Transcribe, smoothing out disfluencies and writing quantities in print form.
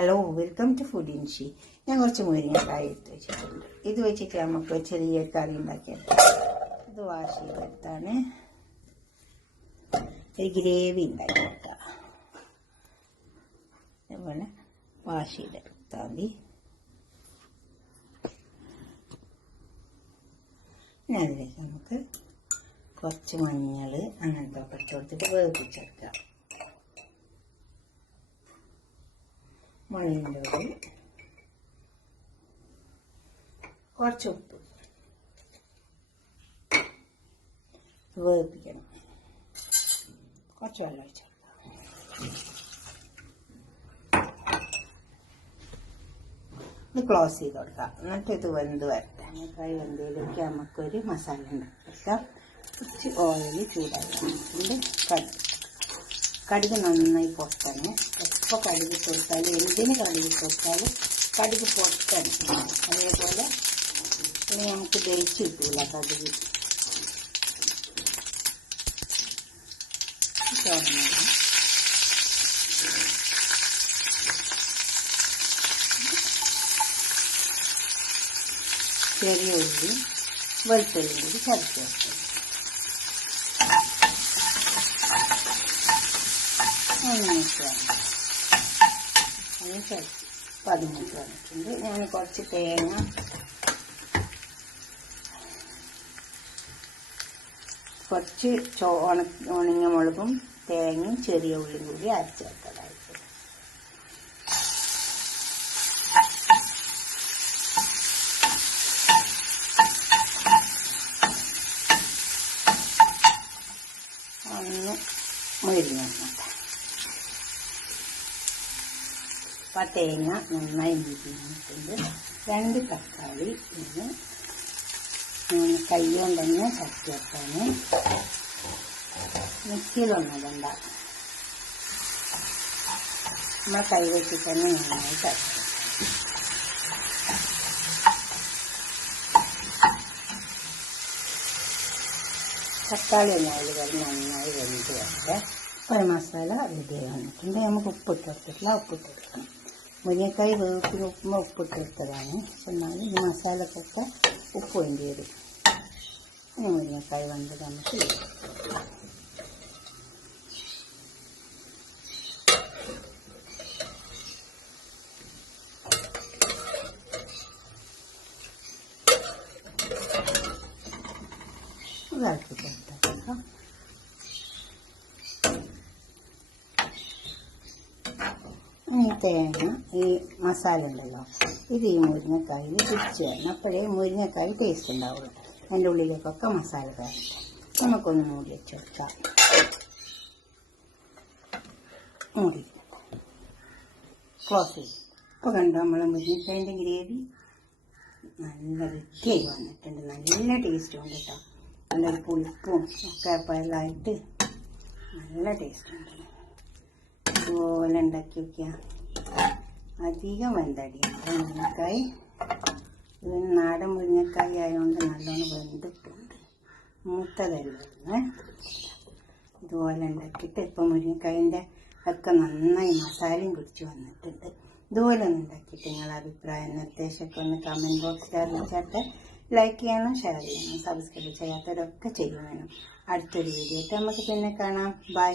Hello, welcome to food ഇൻഷി. ഞാൻ കുറച്ച് മുരിങ്ങക്കായ എടുത്ത് വെച്ചിട്ടുണ്ട്. ഇത് വെച്ചിട്ട് നമുക്ക് ചെറിയ കറി ഉണ്ടാക്കിയെടുക്കാം. ഇത് വാഷ് ചെയ്തെടുത്താണ് ഒരു ഗ്രേവി ഉണ്ടാക്കിയെടുക്കാം. അതുപോലെ വാഷ് ചെയ്തെടുത്താൽ മതി. പിന്നെ അതിലേക്ക് നമുക്ക് കുറച്ച് മഞ്ഞൾ അങ്ങനത്തെ ഒക്കെ ഇട്ട് കൊടുത്തിട്ട് വേവിപ്പിച്ചെടുക്കാം. മുളകിൻ്റെ പൊടി, കുറച്ച് ഉപ്പ് വേവിപ്പിക്കണം. കുറച്ച് വെള്ളം ഒഴിച്ച് കൊടുക്കാം. ഇത് ക്ലോസ് ചെയ്ത് കൊടുക്കാം. എന്നിട്ട് ഇത് വെന്ത് വരട്ടെ. കൈ വെന്തതിലേക്ക് നമുക്കൊരു മസാല ഉണ്ടാക്കാം. കുറച്ച് ഓയിൽ ചൂടാക്കാം. കടുക് നന്നായി പൊട്ടണം. എപ്പോൾ കടുക് കൊടുത്താലും എന്തിന് കടുക് കൊടുത്താലും കടുക് പൊട്ടണം. അതേപോലെ ഇനി നമുക്ക് ദഹിച്ച് കിട്ടൂല കടുക്. ചെറിയ ഉള്ളി വെളുത്തുള്ളി കൂടി ചതച്ച് വെക്കും. പതിനഞ്ച് വന്നിട്ടുണ്ട്. ഞാൻ കുറച്ച് തേങ്ങ, കുറച്ച് ഉണങ്ങിയ മുളകും തേങ്ങയും ചെറിയ ഉള്ളിയും കൂടി അരച്ചേർത്തതായിട്ട്. ഒന്ന് മുരിഞ്ഞ അപ്പം തേങ്ങ നന്നായി മുരിഞ്ഞിട്ടുണ്ട്. 2 തക്കാളി പിന്നെ കൈ കൊണ്ട് തന്നെ ചട്ടിയെടുത്താണ്. മിക്സിയിലൊന്നതണ്ട, നമ്മളെ കൈ വെച്ചിട്ട് തന്നെ നന്നായി ചട്ടി. തക്കാളി ഒന്നായി നന്നായി വെന്ത് വരട്ടെ. ഒരു മസാല റെഡിയായി വന്നിട്ടുണ്ട്. നമുക്ക് ഉപ്പിട്ടെടുത്തിട്ടില്ല, ഉപ്പിട്ടെടുക്കണം. മുരിങ്ങക്കായ് വേവിപ്പിന് ഉപ്പിട്ടെടുത്തതാണ്. എന്നാലും ഈ മസാലക്കൊക്കെ ഉപ്പ് വേണ്ടി വരും. ഇനി മുരിങ്ങക്കായ് വന്നത് നമുക്ക് ഇതാക്കി കൊടുത്തേക്കാം. ഈ തേങ്ങ, ഈ മസാല ഉണ്ടല്ലോ, ഇത് ഈ മുരിങ്ങക്കായിൽ പിടിച്ച് തരണം. അപ്പോഴേ മുരിങ്ങക്കായ് ടേസ്റ്റ് ഉണ്ടാവുള്ളൂ. അതിൻ്റെ ഉള്ളിലേക്കൊക്കെ മസാല കയറട്ടെ. നമുക്കൊന്ന് മൂടി വെച്ചെടുക്കാം. മൂടി ക്ലോസ് ചെയ്ത്. ഇപ്പോൾ കണ്ടോ, നമ്മൾ മുരിങ്ങക്കായൻ്റെ ഗ്രേവി നല്ല വൃത്തിയായി വന്നിട്ടുണ്ട്. നല്ല ടേസ്റ്റും ഉണ്ട് കേട്ടോ. നല്ലൊരു പുളിപ്പും ഒക്കെ പലായിട്ട് നല്ല ടേസ്റ്റുണ്ട്. ഇതുപോലെ ഉണ്ടാക്കി വയ്ക്കുക. അധികം വെന്തടിയാണ് മുരിങ്ങക്കായ്. ഇത് നാടൻ മുരിങ്ങക്കായ് ആയതുകൊണ്ട് നല്ലോണം വെന്തിട്ടുണ്ട്. മൂത്തതല്ലേ. ഇതുപോലെ ഉണ്ടാക്കിയിട്ട് ഇപ്പം മുരിങ്ങക്കായൻ്റെ ഒക്കെ നന്നായി മസാലയും പിടിച്ച് വന്നിട്ടുണ്ട്. ഇതുപോലെ ഒന്ന് ഉണ്ടാക്കിയിട്ട് നിങ്ങളുടെ അഭിപ്രായം നിർദ്ദേശമൊക്കെ ഒന്ന് കമൻറ്റ് ബോക്സിൽ അറിയിച്ചിട്ട് ലൈക്ക് ചെയ്യണം, ഷെയർ ചെയ്യണം, സബ്സ്ക്രൈബ് ചെയ്യാത്തവരൊക്കെ ചെയ്യണം. അടുത്തൊരു വീഡിയോ ആയിട്ട് നമുക്ക് പിന്നെ കാണാം. ബൈ.